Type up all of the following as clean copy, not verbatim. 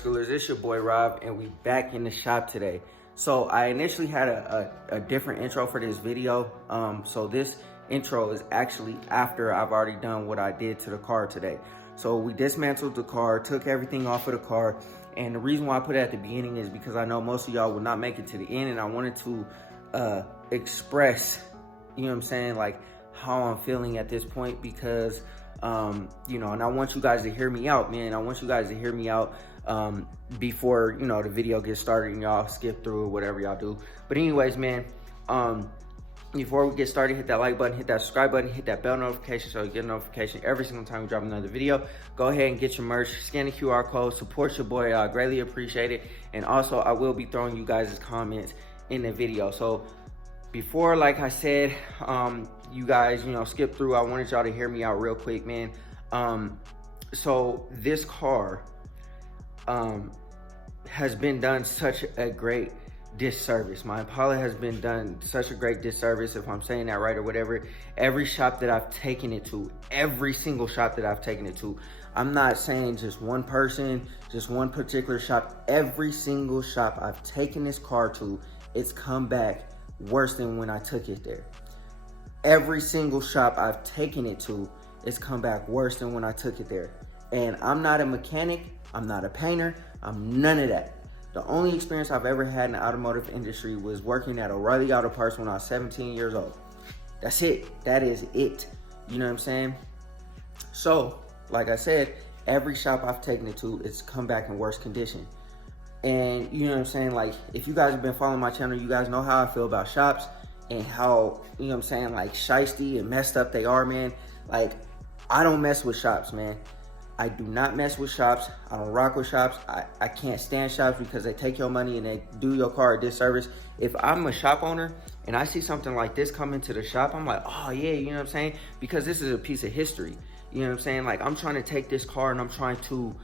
Schoolers, it's your boy Rob, and we back in the shop today. So I initially had a different intro for this video. So this intro is actually after I've already done what I did to the car today. So we dismantled the car, took everything off of the car, and the reason why I put it at the beginning is because I know most of y'all will not make it to the end, and I wanted to express, you know what I'm saying, like how I'm feeling at this point, because you know, and I want you guys to hear me out, man. I want you guys to hear me out before, you know, the video gets started and y'all skip through or whatever y'all do. But anyways, man, before we get started, hit that like button, hit that subscribe button, hit that bell notification so you get a notification every single time we drop another video. Go ahead and get your merch, scan the QR code, support your boy, I greatly appreciate it. And also, I will be throwing you guys' comments in the video. So before, like I said, you guys, you know, skip through, I wanted y'all to hear me out real quick, man. So this car has been done such a great disservice. My Impala has been done such a great disservice, if I'm saying that right or whatever. Every shop that I've taken it to, every single shop that I've taken it to, I'm not saying just one person, just one particular shop, every single shop I've taken this car to, it's come back worse than when I took it there. Every single shop I've taken it to, it's come back worse than when I took it there. And I'm not a mechanic, I'm not a painter, I'm none of that. The only experience I've ever had in the automotive industry was working at O'Reilly Auto Parts when I was 17 years old. That's it. That is it. You know what I'm saying? So, like I said, every shop I've taken it to, it's come back in worse condition. And you know what I'm saying? Like, if you guys have been following my channel, you guys know how I feel about shops and how, you know what I'm saying, like shiesty and messed up they are, man. Like, I don't mess with shops, man. I do not mess with shops. I don't rock with shops. I can't stand shops because they take your money and they do your car a disservice. If I'm a shop owner and I see something like this come into the shop, I'm like, oh yeah, you know what I'm saying? Because this is a piece of history. You know what I'm saying? Like, I'm trying to take this car and I'm trying to,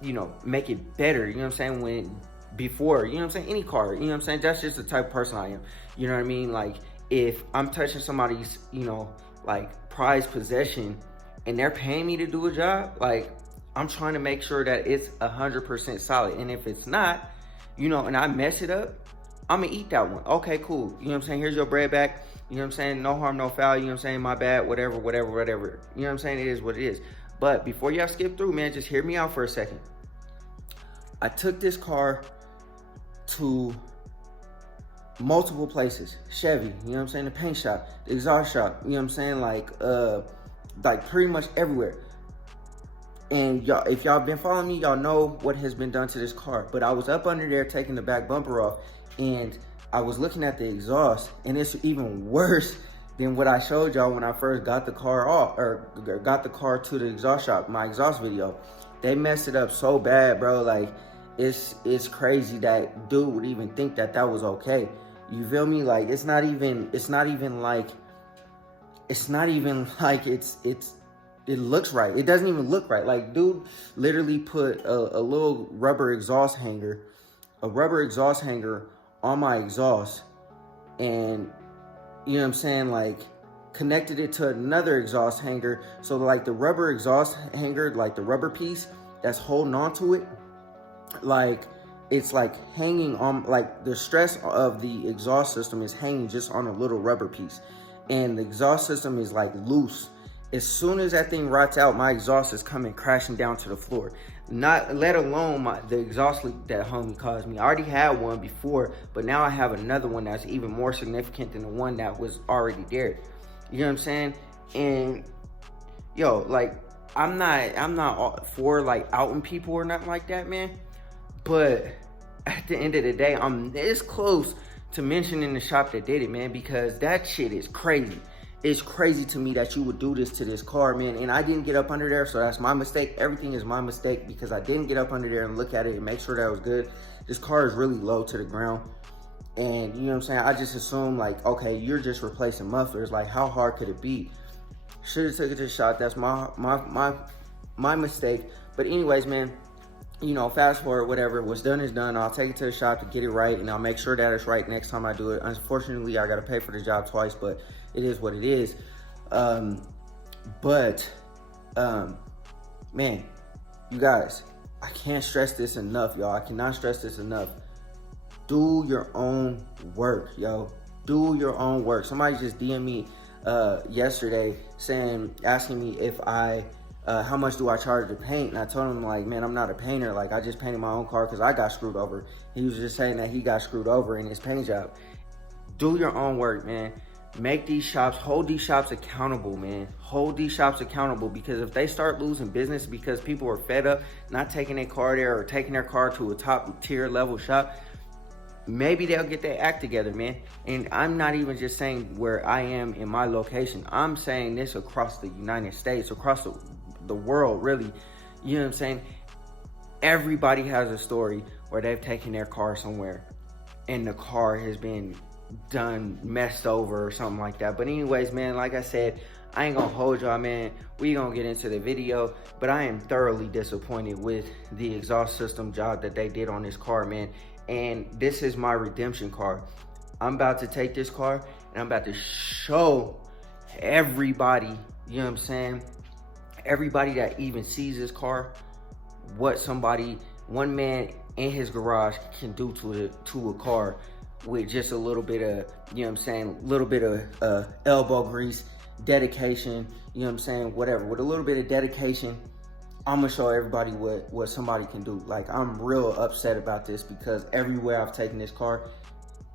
you know, make it better. You know what I'm saying? Before, you know what I'm saying? Any car, you know what I'm saying? That's just the type of person I am. You know what I mean? Like, if I'm touching somebody's, you know, like prized possession, and they're paying me to do a job, like, I'm trying to make sure that it's 100% solid. And if it's not, you know, and I mess it up, I'm gonna eat that one. Okay, cool. You know what I'm saying? Here's your bread back. You know what I'm saying? No harm, no foul. You know what I'm saying? My bad, whatever. You know what I'm saying? It is what it is. But before y'all skip through, man, just hear me out for a second. I took this car to multiple places. Chevy, you know what I'm saying? The paint shop, the exhaust shop, you know what I'm saying? Like pretty much everywhere. And y'all, if y'all been following me, y'all know what has been done to this car. But I was up under there taking the back bumper off, and I was looking at the exhaust, and it's even worse than what I showed y'all when I first got the car off, or got the car to the exhaust shop, my exhaust video. They messed it up so bad, bro. Like, it's crazy that dude would even think that that was okay. You feel me? Like, it's not even like it looks right. It doesn't even look right. Like, dude literally put a little rubber exhaust hanger on my exhaust, and you know what I'm saying, like, connected it to another exhaust hanger. So like the rubber exhaust hanger, like the rubber piece that's holding on to it, like, it's like hanging on, like the stress of the exhaust system is hanging just on a little rubber piece. And the exhaust system is like loose. As soon as that thing rots out, my exhaust is coming crashing down to the floor. Not let alone the exhaust leak that homie caused me. I already had one before, but now I have another one that's even more significant than the one that was already there. You know what I'm saying? And yo, like, I'm not for like outing people or nothing like that, man. But at the end of the day, I'm this close to mentioning the shop that did it, man, because that shit is crazy. It's crazy to me that you would do this to this car, man. And I didn't get up under there, so that's my mistake. Everything is my mistake because I didn't get up under there and look at it and make sure that it was good. This car is really low to the ground. And you know what I'm saying? I just assumed, like, okay, you're just replacing mufflers. Like, how hard could it be? Should have took it to the shop. That's my mistake. But anyways, man, you know, fast forward, whatever. What's done is done. I'll take it to the shop to get it right, and I'll make sure that it's right next time I do it. Unfortunately, I got to pay for the job twice, but it is what it is. Man, you guys, I can't stress this enough, y'all. I cannot stress this enough. Do your own work, yo. Do your own work. Somebody just DM'd me yesterday asking me if how much do I charge to paint? And I told him, like, man, I'm not a painter. Like, I just painted my own car because I got screwed over. He was just saying that he got screwed over in his paint job. Do your own work, man. Make these shops, hold these shops accountable, man. Hold these shops accountable, because if they start losing business because people are fed up not taking their car there or taking their car to a top tier level shop, maybe they'll get their act together, man. And I'm not even just saying where I am in my location. I'm saying this across the United States, across the world, really. You know what I'm saying? Everybody has a story where they've taken their car somewhere and the car has been messed over or something like that. But anyways, man, like I said, I ain't gonna hold y'all, man. We gonna get into the video, but I am thoroughly disappointed with the exhaust system job that they did on this car, man. And this is my redemption car. I'm about to take this car and I'm about to show everybody, you know what I'm saying, everybody that even sees this car, what one man in his garage can do to a car with just a little bit of, you know what I'm saying, a little bit of elbow grease, dedication, you know what I'm saying, whatever. With a little bit of dedication, I'm gonna show everybody what somebody can do. Like, I'm real upset about this because everywhere I've taken this car,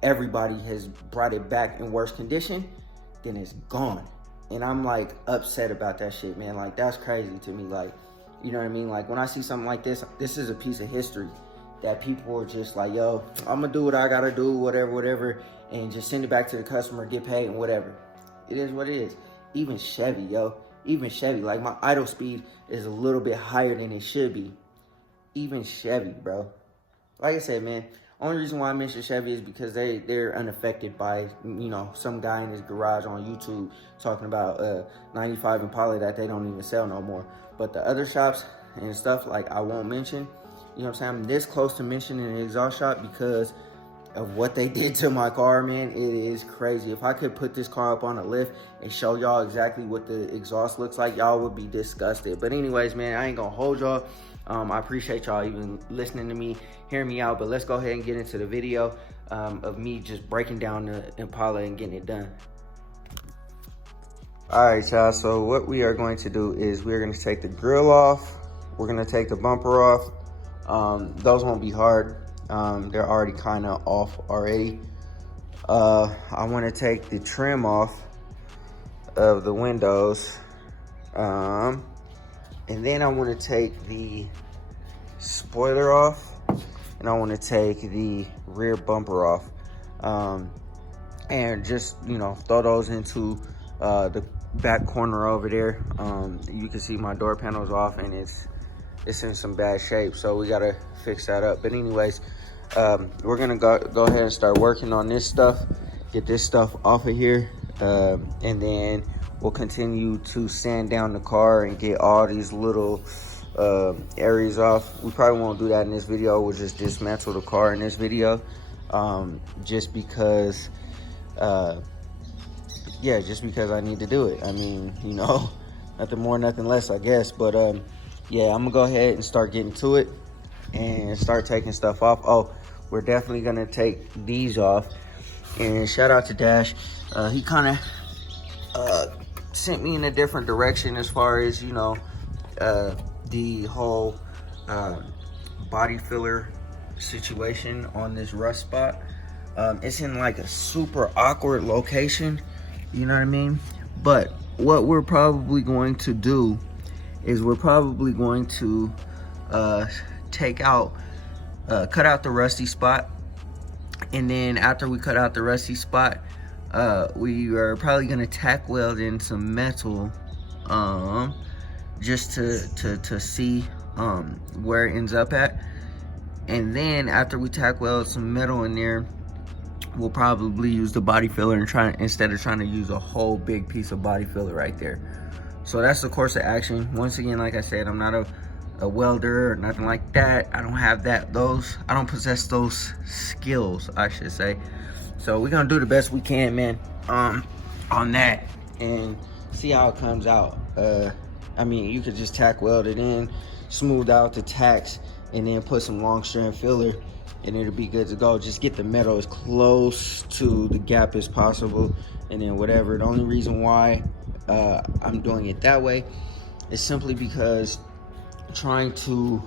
everybody has brought it back in worse condition, then it's gone. And I'm like upset about that shit, man. Like, that's crazy to me. Like, you know what I mean? Like, when I see something like this is a piece of history that people are just like, yo, I'm gonna do what I gotta do, whatever, and just send it back to the customer, get paid, and whatever. It is what it is. Even Chevy, yo. Even Chevy, like, my idle speed is a little bit higher than it should be. Even Chevy, bro. Like I said, man, only reason why I mention Chevy is because they're unaffected by, you know, some guy in his garage on YouTube talking about 95 Impala that they don't even sell no more. But the other shops and stuff, like, I won't mention. You know what I'm saying? I'm this close to mentioning an exhaust shop because of what they did to my car, man. It is crazy. If I could put this car up on a lift and show y'all exactly what the exhaust looks like, y'all would be disgusted. But anyways, man, I ain't gonna hold y'all. I appreciate y'all even listening to me, hearing me out. But let's go ahead and get into the video of me just breaking down the Impala and getting it done. All right, y'all. So what we are going to do is we're going to take the grill off. We're going to take the bumper off. Those won't be hard. They're already kind of off already. I want to take the trim off of the windows. And then I want to take the spoiler off, and I want to take the rear bumper off. And just, you know, throw those into the back corner over there. You can see my door panels off, and it's in some bad shape, so we gotta fix that up. But anyways, we're gonna go ahead and start working on this stuff, get this stuff off of here, and then we'll continue to sand down the car and get all these little areas off. We probably won't do that in this video. We'll just dismantle the car in this video, just because yeah, just because I need to do it. I mean, you know, nothing more, nothing less, I guess. But yeah, I'm gonna go ahead and start getting to it and start taking stuff off. Oh, we're definitely gonna take these off. And shout out to Dash. He kind of sent me in a different direction as far as, you know, the whole body filler situation on this rust spot. It's in like a super awkward location, you know what I mean? But what we're probably going to do is we're probably going to cut out the rusty spot. And then after we cut out the rusty spot, we are probably gonna tack weld in some metal, just to see where it ends up at. And then after we tack weld some metal in there, we'll probably use the body filler and instead of trying to use a whole big piece of body filler right there. So that's the course of action. Once again, like I said, I'm not a welder or nothing like that. I don't have that. I don't possess those skills, I should say. So we're gonna do the best we can, man, on that, and see how it comes out. I mean, you could just tack weld it in, smooth out the tacks, and then put some long strand filler, and it'll be good to go. Just get the metal as close to the gap as possible, and then whatever. The only reason why I'm doing it that way is simply because trying to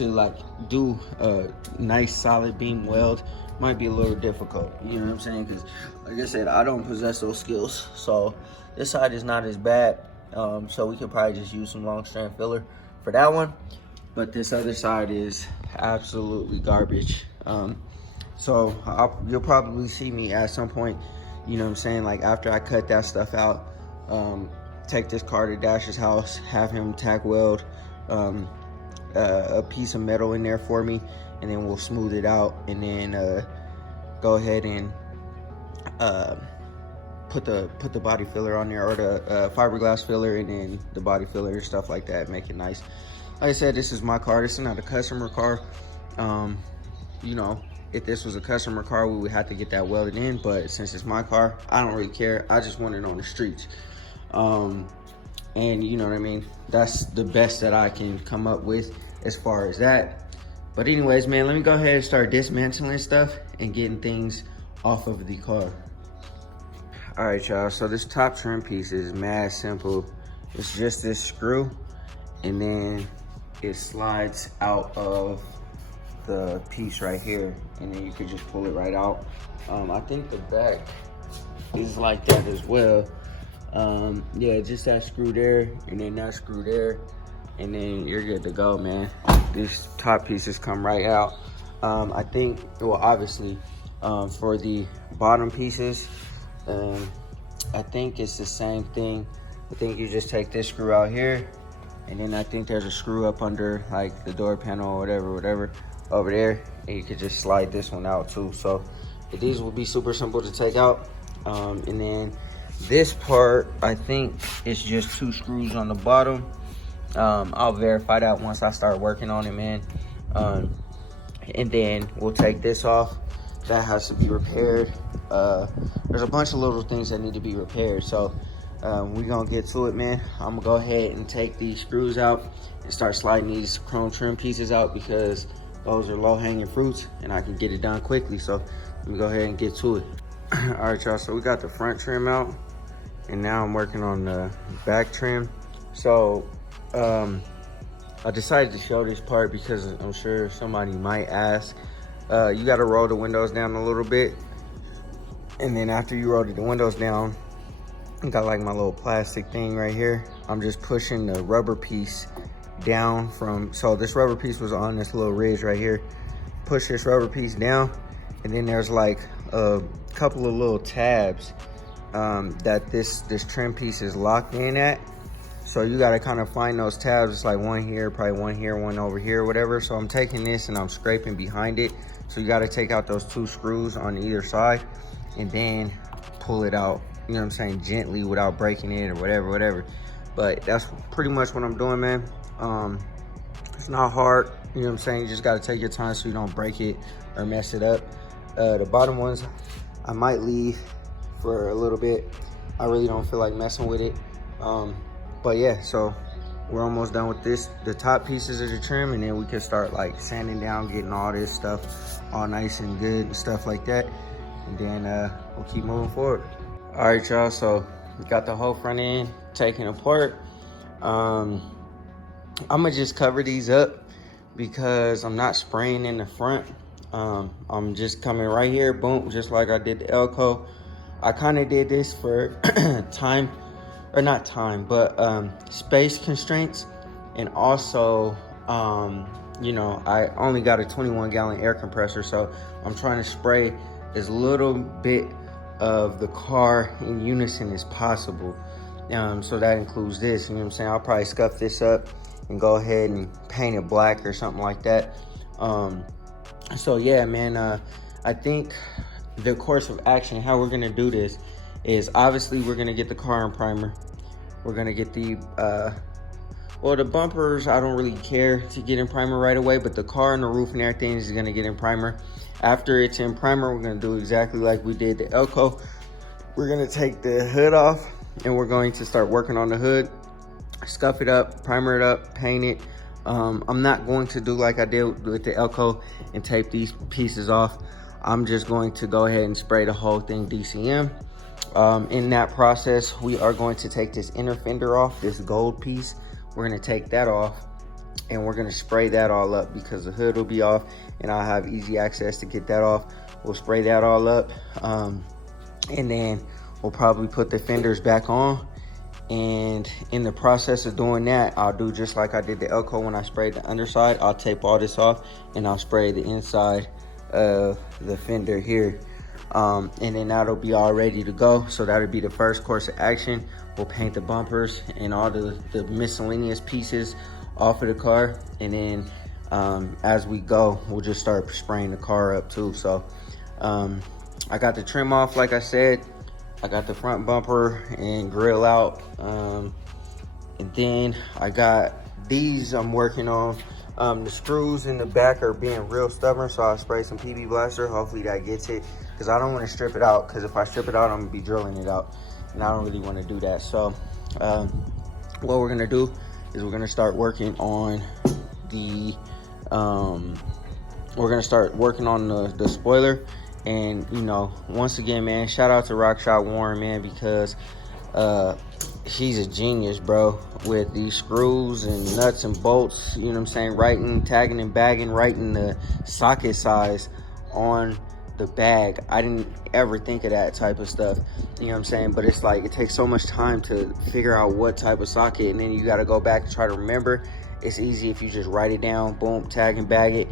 like do a nice solid beam weld might be a little difficult, you know what I'm saying? Because like I said, I don't possess those skills. So this side is not as bad, so we could probably just use some long strand filler for that one. But this other side is absolutely garbage. So you'll probably see me at some point, you know what I'm saying, like after I cut that stuff out, take this car to Dash's house, have him tack weld a piece of metal in there for me, and then we'll smooth it out, and then go ahead and put the body filler on there, or the fiberglass filler, and then the body filler and stuff like that, make it nice. Like I said, this is my car. This is not a customer car. You know, if this was a customer car, we would have to get that welded in, but since it's my car, I don't really care. I just want it on the streets. And you know what I mean? That's the best that I can come up with as far as that. But anyways, man, let me go ahead and start dismantling stuff and getting things off of the car. All right, y'all, so this top trim piece is mad simple. It's just this screw, and then it slides out of the piece right here, and then you can just pull it right out. I think the back is like that as well. Yeah, just that screw there, and then that screw there, and then you're good to go, man. These top pieces come right out. I think, well, obviously, for the bottom pieces, I think it's the same thing. I think you just take this screw out here, and then I think there's a screw up under like the door panel or whatever over there, and you could just slide this one out too. So these will be super simple to take out. And then this part, I think it's just 2 screws on the bottom. I'll verify that once I start working on it, man. And then we'll take this off. That has to be repaired. There's a bunch of little things that need to be repaired. So we're gonna get to it, man. I'm gonna go ahead and take these screws out and start sliding these chrome trim pieces out, because those are low-hanging fruits and I can get it done quickly. So let me go ahead and get to it. All right, y'all, so we got the front trim out, and now I'm working on the back trim. So I decided to show this part because I'm sure somebody might ask. You got to roll the windows down a little bit, and then after you roll the windows down, I got like my little plastic thing right here. I'm just pushing the rubber piece down from, so this rubber piece was on this little ridge right here. Push this rubber piece down, and then there's like a couple of little tabs that this trim piece is locked in at. So you got to kind of find those tabs. It's like one here, probably one here, one over here, whatever. So I'm taking this and I'm scraping behind it. So you got to take out those 2 screws on either side and then pull it out, you know what I'm saying, gently without breaking it or whatever. But that's pretty much what I'm doing, man. It's not hard, you know what I'm saying. You just got to take your time so you don't break it or mess it up. The bottom ones I might leave for a little bit. I really don't feel like messing with it. But yeah, so we're almost done with this, the top pieces of the trim, and then we can start like sanding down, getting all this stuff all nice and good and stuff like that. And then we'll keep moving forward. All right, y'all, so we got the whole front end taken apart. I'm gonna just cover these up because I'm not spraying in the front. I'm just coming right here, boom, just like I did the Elko. I kind of did this for time, or not time, but space constraints. And also, you know, I only got a 21-gallon air compressor, so I'm trying to spray as little bit of the car in unison as possible. So that includes this, you know what I'm saying? I'll probably scuff this up and go ahead and paint it black or something like that. So yeah, man, I think the course of action, how we're gonna do this is obviously we're gonna get the car in primer. We're gonna get the, well, the bumpers, I don't really care to get in primer right away, but the car and the roof and everything is gonna get in primer. After it's in primer, we're gonna do exactly like we did the Elko. We're gonna take the hood off and we're going to start working on the hood, scuff it up, primer it up, paint it, I'm not going to do like I did with the Elko and tape these pieces off. I'm just going to go ahead and spray the whole thing DCM. In that process, we are going to take this inner fender off, this gold piece. We're gonna take that off and we're gonna spray that all up because the hood will be off and I'll have easy access to get that off. We'll spray that all up, and then we'll probably put the fenders back on. And in the process of doing that, I'll do just like I did the Elko when I sprayed the underside. I'll tape all this off and I'll spray the inside of the fender here. And then that'll be all ready to go. So that'll be the first course of action. We'll paint the bumpers and all the miscellaneous pieces off of the car. And then as we go, we'll just start spraying the car up too. So I got the trim off, like I said. I got the front bumper and grill out, and then I got these I'm working on. The screws in the back are being real stubborn, so I'll spray some PB Blaster. Hopefully that gets it, because I don't want to strip it out, because if I strip it out, I'm gonna be drilling it out, and I don't really want to do that. So what we're gonna do is we're gonna start working on the the spoiler. And, you know, once again, man, shout out to Rock Shot Warren, man, because he's a genius, bro, with these screws and nuts and bolts, you know what I'm saying, writing, tagging and bagging, writing the socket size on the bag. I didn't ever think of that type of stuff, you know what I'm saying, but it's like, it takes so much time to figure out what type of socket, and then you got to go back and try to remember. It's easy if you just write it down, boom, tag and bag it.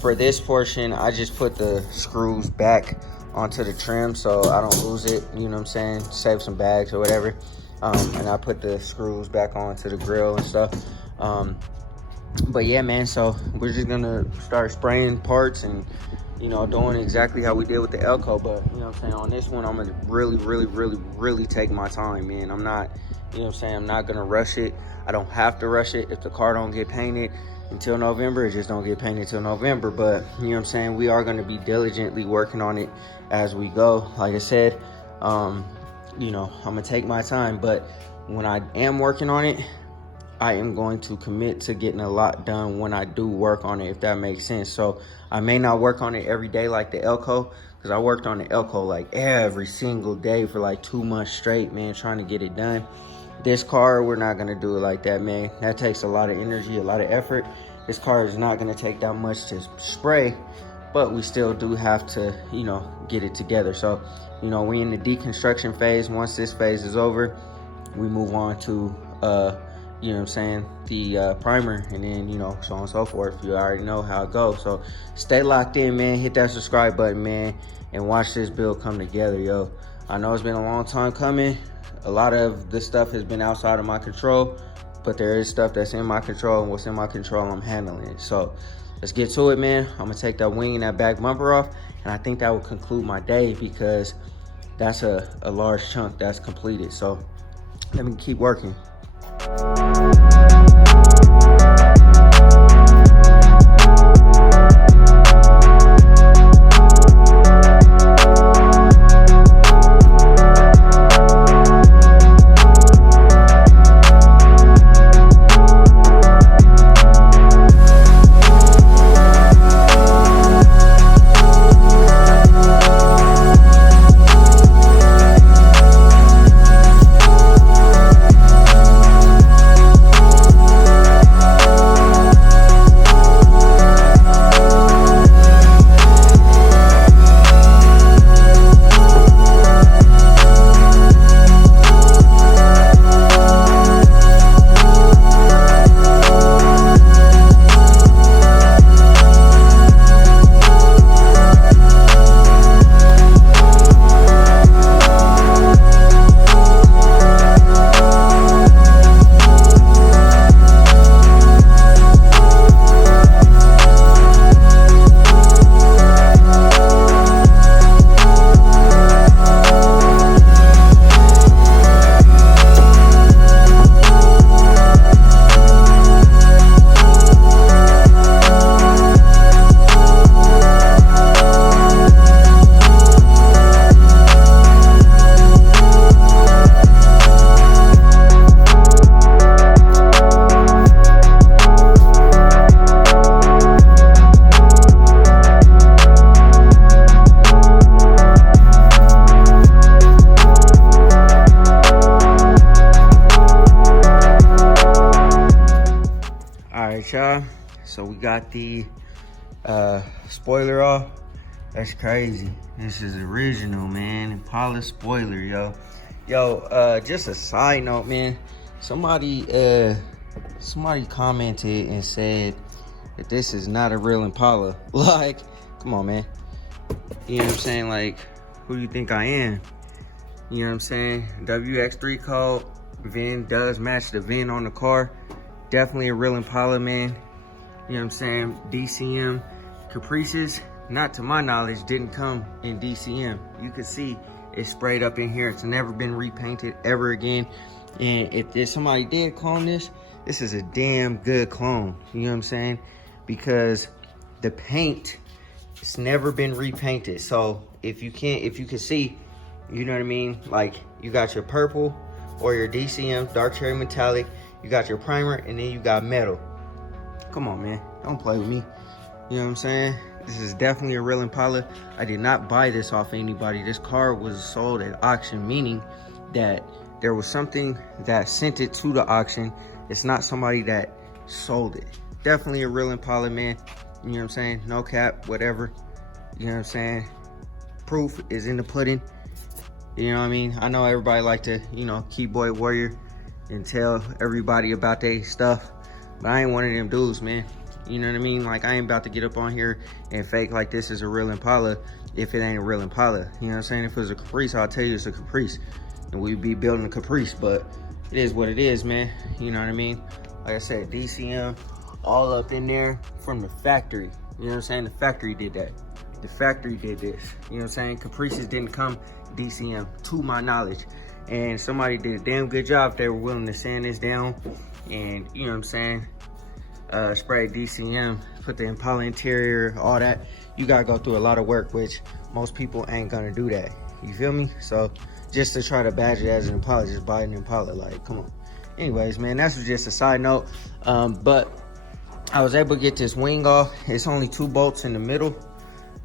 For this portion, I just put the screws back onto the trim so I don't lose it, you know what I'm saying, save some bags or whatever. And I put the screws back onto the grill and stuff. But yeah, man, so we're just gonna start spraying parts and, you know, doing exactly how we did with the Elko. But, you know what I'm saying, on this one, I'm gonna really take my time, man. I'm not, you know what I'm saying, I'm not gonna rush it. I don't have to rush it. If the car don't get painted until November, it just don't get painted until November. But, you know what I'm saying, we are gonna be diligently working on it as we go. Like I said, you know, I'm gonna take my time, but when I am working on it, I am going to commit to getting a lot done when I do work on it, if that makes sense. So I may not work on it every day like the Elko, because I worked on the Elko like every single day for like 2 months straight, man, trying to get it done. This car, we're not gonna do it like that, man. That takes a lot of energy, a lot of effort. This car is not gonna take that much to spray, but we still do have to, you know, get it together. So, you know, we in the deconstruction phase. Once this phase is over, we move on to, you know what I'm saying, the primer, and then, you know, so on and so forth. You already know how it goes. So stay locked in, man. Hit that subscribe button, man, and watch this build come together, yo. I know it's been a long time coming. A lot of this stuff has been outside of my control, but there is stuff that's in my control, and what's in my control, I'm handling it. So let's get to it, man. I'm gonna take that wing and that back bumper off, and I think that will conclude my day, because that's a large chunk that's completed. So let me keep working. right, y'all, so we got the spoiler off. That's crazy. This is original, man. Impala spoiler, yo. Just a side note, man. Somebody commented and said that this is not a real Impala. Like, come on, man. You know what I'm saying? Like, who do you think I am? You know what I'm saying? WX3 code. VIN does match the VIN on the car. Definitely a real Impala, man. You know what I'm saying? DCM Caprices, not to my knowledge, didn't come in DCM. You can see it's sprayed up in here. It's never been repainted ever again. And if somebody did clone this, this is a damn good clone. You know what I'm saying? Because the paint, it's never been repainted. So if you can see, you know what I mean? Like, you got your purple or your DCM, dark cherry metallic, you got your primer, and then you got metal. Come on, man, don't play with me. You know what I'm saying? This is definitely a real Impala. I did not buy this off anybody. This car was sold at auction, meaning that there was something that sent it to the auction. It's not somebody that sold it. Definitely a real Impala, man. You know what I'm saying? No cap, whatever. You know what I'm saying? Proof is in the pudding. You know what I mean? I know everybody like to, you know, keyboard warrior and tell everybody about their stuff, but I ain't one of them dudes, man. You know what I mean? Like, I ain't about to get up on here and fake like this is a real Impala if it ain't a real Impala. You know what I'm saying? If it was a Caprice, I'll tell you it's a Caprice, and we'd be building a Caprice, but it is what it is, man. You know what I mean? Like I said, DCM all up in there from the factory. You know what I'm saying? The factory did that. The factory did this. You know what I'm saying? Caprices didn't come DCM, to my knowledge. And somebody did a damn good job if they were willing to sand this down and, you know what I'm saying, spray DCM, put the Impala interior, all that. You gotta go through a lot of work, which most people ain't gonna do that. You feel me? So just to try to badge it as an Impala, just buy an Impala, like, come on. Anyways, man, that's just a side note. But I was able to get this wing off. It's only 2 bolts in the middle.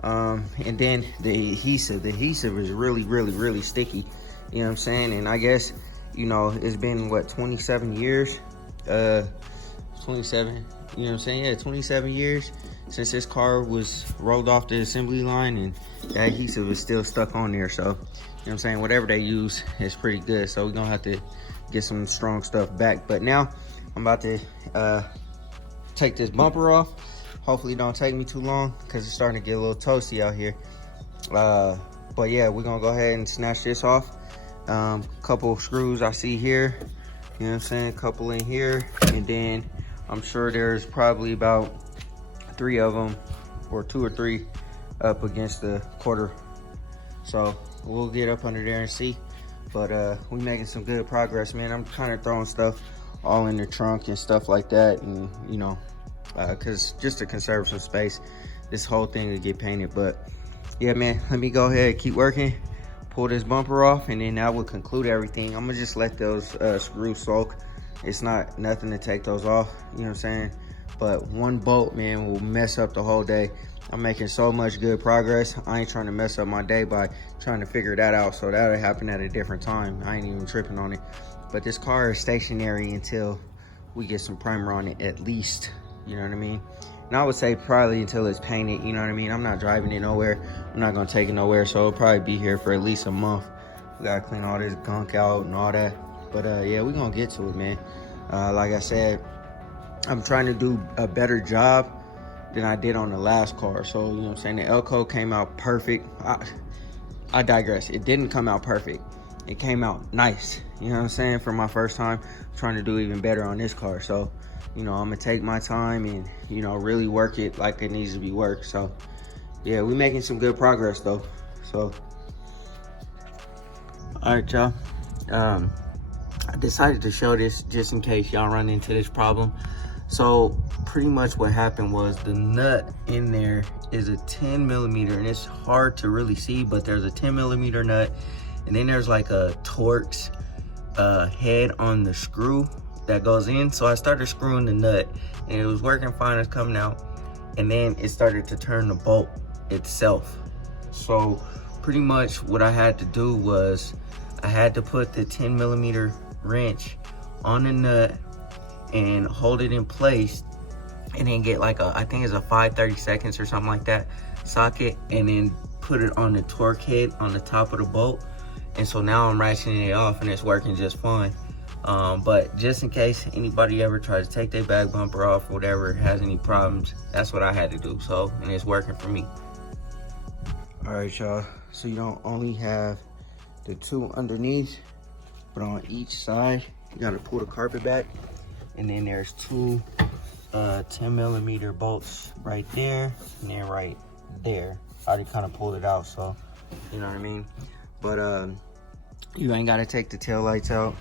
And then the adhesive is really sticky. You know what I'm saying? And I guess, you know, it's been what, 27 years? 27, you know what I'm saying? Yeah, 27 years since this car was rolled off the assembly line, and the adhesive is still stuck on there. So, you know what I'm saying? Whatever they use is pretty good. So we're gonna have to get some strong stuff back. But now I'm about to take this bumper off. Hopefully it don't take me too long because it's starting to get a little toasty out here. But yeah, we're gonna go ahead and snatch this off. Couple screws I see here, you know what I'm saying? Couple in here, and then I'm sure there's probably about 3 of them, or 2 or 3 up against the quarter. So we'll get up under there and see. But we're making some good progress, man. I'm kind of throwing stuff all in the trunk and stuff like that, and you know, because just to conserve some space, this whole thing will get painted. But yeah, man, let me go ahead and keep working, pull this bumper off, and then that will conclude everything. I'm gonna just let those screws soak. It's not nothing to take those off, you know what I'm saying? But one bolt, man, will mess up the whole day. I'm making so much good progress. I ain't trying to mess up my day by trying to figure that out, so that'll happen at a different time. I ain't even tripping on it. But this car is stationary until we get some primer on it, at least, you know what I mean? And I would say probably until it's painted, you know what I mean? I'm not driving it nowhere. I'm not gonna take it nowhere, so it'll probably be here for at least a month. We gotta clean all this gunk out and all that. But yeah, we're gonna get to it, man. Like I said, I'm trying to do a better job than I did on the last car. So, you know what I'm saying? The Elko came out perfect. I digress. It didn't come out perfect. It came out nice. You know what I'm saying? For my first time, I'm trying to do even better on this car. So, you know, I'm gonna take my time and, you know, really work it like it needs to be worked. So, yeah, we're making some good progress though. So, all right, y'all. I decided to show this just in case y'all run into this problem. So pretty much what happened was the nut in there is a 10 millimeter, and it's hard to really see, but there's a 10 millimeter nut, and then there's like a Torx head on the screw that goes in. So I started screwing the nut, and it was working fine, it's coming out, and then it started to turn the bolt itself. So pretty much what I had to do was I had to put the 10 millimeter wrench on the nut and hold it in place and then get like I think it's a 5/32 or something like that socket, and then put it on the torque head on the top of the bolt. And so now I'm ratcheting it off and it's working just fine. But just in case anybody ever tries to take their back bumper off or whatever, has any problems, that's what I had to do. So, and it's working for me. All right, y'all. So you don't only have the two underneath, but on each side, you gotta pull the carpet back. And then there's two 10mm bolts right there, and then right there. I already kind of pulled it out, so you know what I mean. But you ain't gotta take the tail lights out.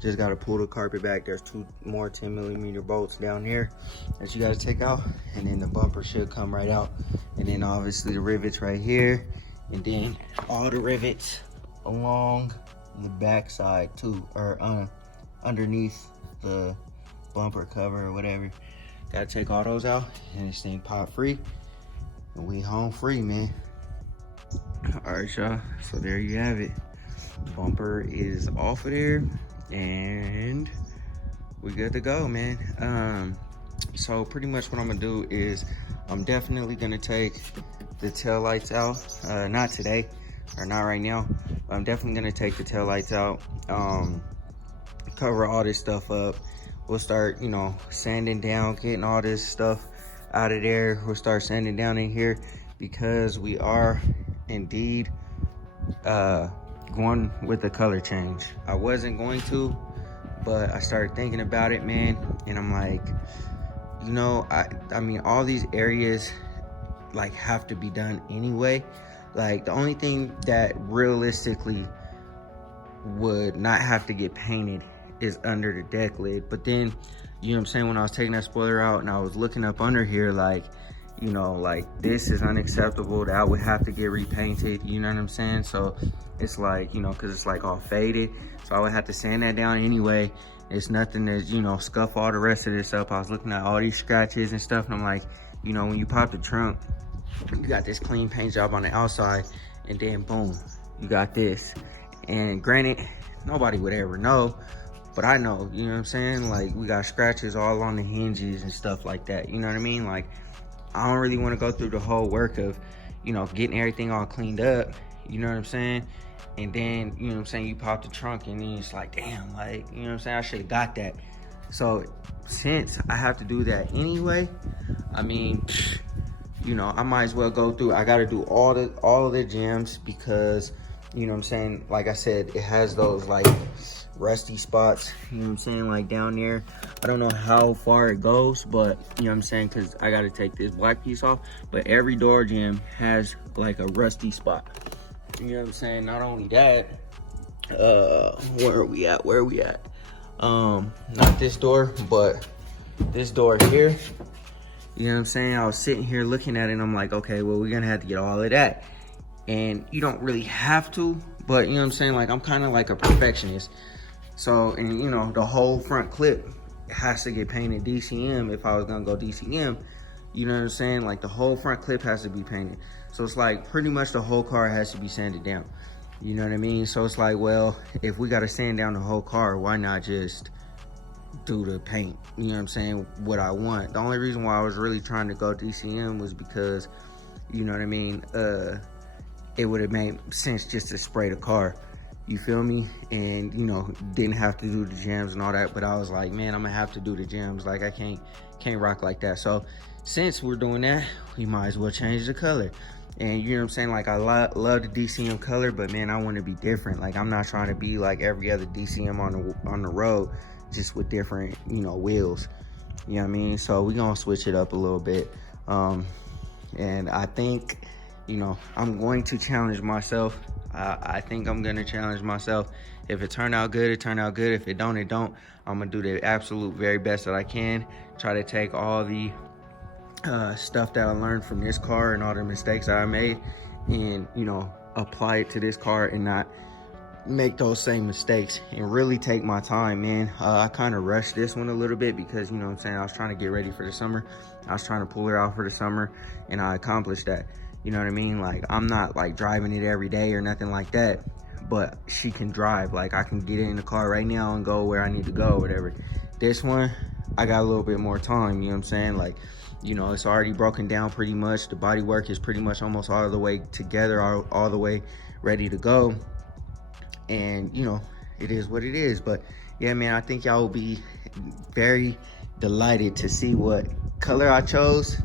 Just gotta pull the carpet back. There's two more 10mm bolts down here that you gotta take out, and then the bumper should come right out. And then obviously the rivets right here, and then all the rivets along the back side too, or underneath the bumper cover or whatever. Gotta take all those out, and this thing pop free, and we home free, man. All right, y'all, so there you have it. Bumper is off of there, and we good to go, man. So pretty much what I'm gonna do is I'm definitely gonna take the tail lights out, not today or not right now, but I'm definitely gonna take the tail lights out, cover all this stuff up. We'll start, you know, sanding down, getting all this stuff out of there. We'll start sanding down in here, because we are indeed going with the color change. I wasn't going to, but I started thinking about it, man, and I'm like, you know, I mean, all these areas like have to be done anyway. Like, the only thing that realistically would not have to get painted is under the deck lid. But then, you know what I'm saying, when I was taking that spoiler out and I was looking up under here, like, you know, like, this is unacceptable, that would have to get repainted, you know what I'm saying? So it's like, you know, because it's like all faded, so I would have to sand that down anyway. It's nothing to, you know, scuff all the rest of this up. I was looking at all these scratches and stuff, and I'm like, you know, when you pop the trunk, you got this clean paint job on the outside, and then boom, you got this. And granted, nobody would ever know, but I know, you know what I'm saying? Like, we got scratches all on the hinges and stuff like that, you know what I mean? Like, I don't really want to go through the whole work of, you know, getting everything all cleaned up, you know what I'm saying? And then, you know what I'm saying, you pop the trunk and then it's like, damn, like, you know what I'm saying, I should have got that. So since I have to do that anyway, I mean, you know, I might as well go through. I got to do all of the jams, because, you know what I'm saying, like I said, it has those like rusty spots, you know what I'm saying, like down there. I don't know how far it goes, but you know what I'm saying, because I got to take this black piece off. But every door jam has like a rusty spot, you know what I'm saying. Not only that, where are we at? Not this door, but this door here, you know what I'm saying. I was sitting here looking at it, and I'm like, okay, well, we're gonna have to get all of that. And you don't really have to, but you know what I'm saying, like, I'm kind of like a perfectionist. So, and you know, the whole front clip has to get painted DCM if I was gonna go DCM, you know what I'm saying? Like, the whole front clip has to be painted. So it's like pretty much the whole car has to be sanded down, you know what I mean? So it's like, well, if we gotta sand down the whole car, why not just do the paint, you know what I'm saying, what I want. The only reason why I was really trying to go DCM was because, you know what I mean, it would have made sense just to spray the car, you feel me? And, you know, didn't have to do the jams and all that. But I was like, man, I'm gonna have to do the jams. Like, I can't rock like that. So since we're doing that, we might as well change the color. And you know what I'm saying, like, I love the DCM color, but man, I want to be different. Like, I'm not trying to be like every other DCM on the road, just with different, you know, wheels, you know what I mean? So we gonna switch it up a little bit. And I think, you know, I'm going to challenge myself. I think I'm gonna challenge myself. If it turned out good, it turned out good. If it don't, it don't. I'm gonna do the absolute very best that I can. Try to take all the stuff that I learned from this car and all the mistakes that I made, and, you know, apply it to this car and not make those same mistakes, and really take my time, man. I kind of rushed this one a little bit because, you know what I'm saying, I was trying to get ready for the summer. I was trying to pull her out for the summer, and I accomplished that. You know what I mean? Like, I'm not like driving it every day or nothing like that, but she can drive. Like, I can get in the car right now and go where I need to go or whatever. This one, I got a little bit more time, you know what I'm saying? Like, you know, it's already broken down pretty much. The bodywork is pretty much almost all the way together, all the way ready to go. And, you know, it is what it is. But yeah, man, I think y'all will be very delighted to see what color I chose,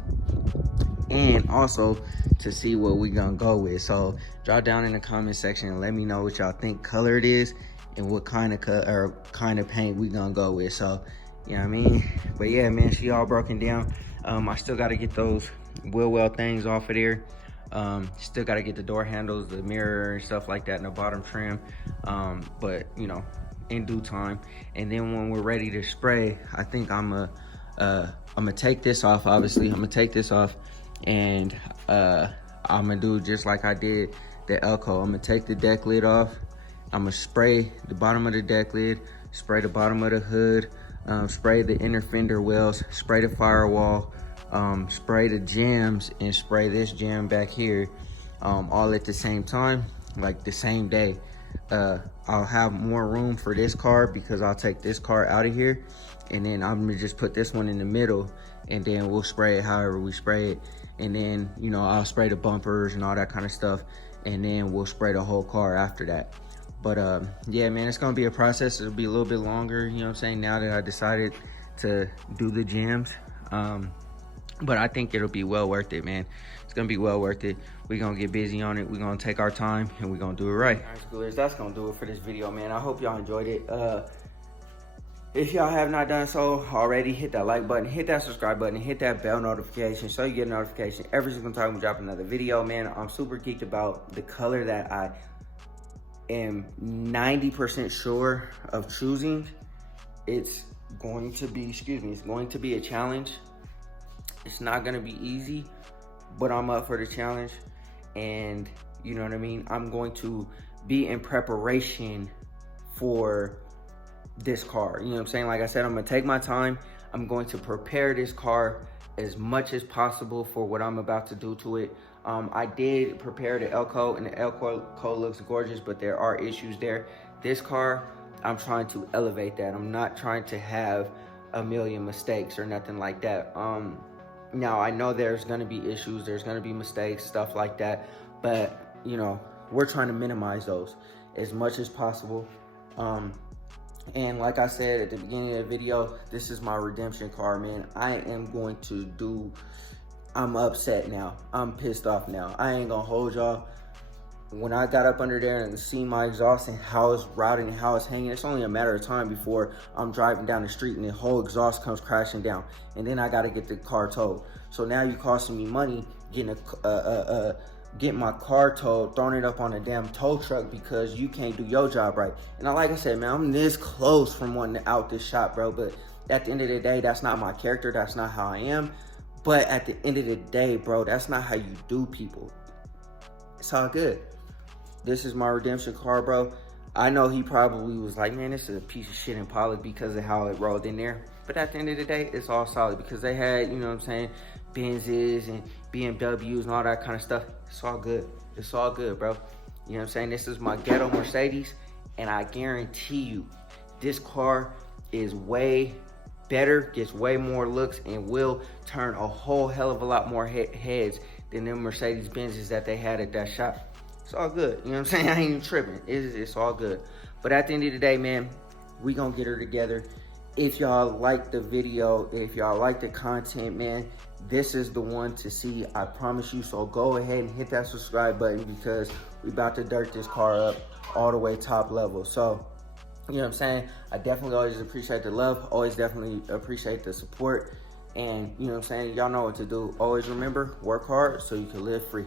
and also to see what we gonna go with. So drop down in the comment section and let me know what y'all think color it is and what kind of paint we gonna go with. So, you know what I mean? But yeah, man, she all broken down. I still gotta get those wheel well things off of there. Still gotta get the door handles, the mirror and stuff like that in the bottom trim. But you know, in due time. And then when we're ready to spray, I think I'm gonna take this off. Obviously, I'm gonna take this off, and I'm gonna do just like I did the Elko. I'm gonna take the deck lid off. I'm gonna spray the bottom of the deck lid, spray the bottom of the hood, spray the inner fender wells, spray the firewall, spray the jams, and spray this jam back here, all at the same time, like the same day. I'll have more room for this car because I'll take this car out of here, and then I'm gonna just put this one in the middle, and then we'll spray it however we spray it. And then, you know, I'll spray the bumpers and all that kind of stuff, and then we'll spray the whole car after that. But yeah, man, it's gonna be a process. It'll be a little bit longer, you know what I'm saying, now that I decided to do the jams. But I think it'll be well worth it, man. It's gonna be well worth it. We're gonna get busy on it. We're gonna take our time and we're gonna do it right. All right, schoolers, that's gonna do it for this video, man. I hope y'all enjoyed it. If y'all have not done so already, hit that like button, hit that subscribe button, hit that bell notification so you get a notification every single time we drop another video, man. I'm super geeked about the color that I am 90% sure of choosing. It's going to be, it's going to be a challenge. It's not gonna be easy, but I'm up for the challenge. And you know what I mean? I'm going to be in preparation for this car. You know what I'm saying? Like I said, I'm gonna take my time. I'm going to prepare this car as much as possible for what I'm about to do to it. I did prepare the Elko, and the Elko looks gorgeous, but there are issues there. This car, I'm trying to elevate that. I'm not trying to have a million mistakes or nothing like that. Now, I know there's gonna be issues, there's gonna be mistakes, stuff like that, but you know, we're trying to minimize those as much as possible. And like I said at the beginning of the video, this is my redemption car, man. I am going to do, I'm upset now. I'm pissed off now. I ain't gonna hold y'all. When I got up under there and see my exhaust and how it's routing and how it's hanging, it's only a matter of time before I'm driving down the street and the whole exhaust comes crashing down. And then I gotta get the car towed. So now you're costing me money getting getting my car towed, throwing it up on a damn tow truck because you can't do your job right. And like I said, man, I'm this close from wanting to out this shop, bro. But at the end of the day, that's not my character. That's not how I am. But at the end of the day, bro, that's not how you do people. It's all good. This is my redemption car, bro. I know he probably was like, man, this is a piece of shit Impala because of how it rolled in there. But at the end of the day, it's all solid because they had, you know what I'm saying, Benzes and BMWs and all that kind of stuff. It's all good. It's all good, bro. You know what I'm saying? This is my ghetto Mercedes, and I guarantee you, this car is way better, gets way more looks, and will turn a whole hell of a lot more heads than them Mercedes Benzes that they had at that shop. It's all good. You know what I'm saying? I ain't even tripping. It's all good. But at the end of the day, man, we gonna get her together. If y'all like the video, if y'all like the content, man, this is the one to see, I promise you. So go ahead and hit that subscribe button because we about to dirt this car up all the way top level. So, you know what I'm saying? I definitely always appreciate the love. Always definitely appreciate the support. And, you know what I'm saying? Y'all know what to do. Always remember, work hard so you can live free.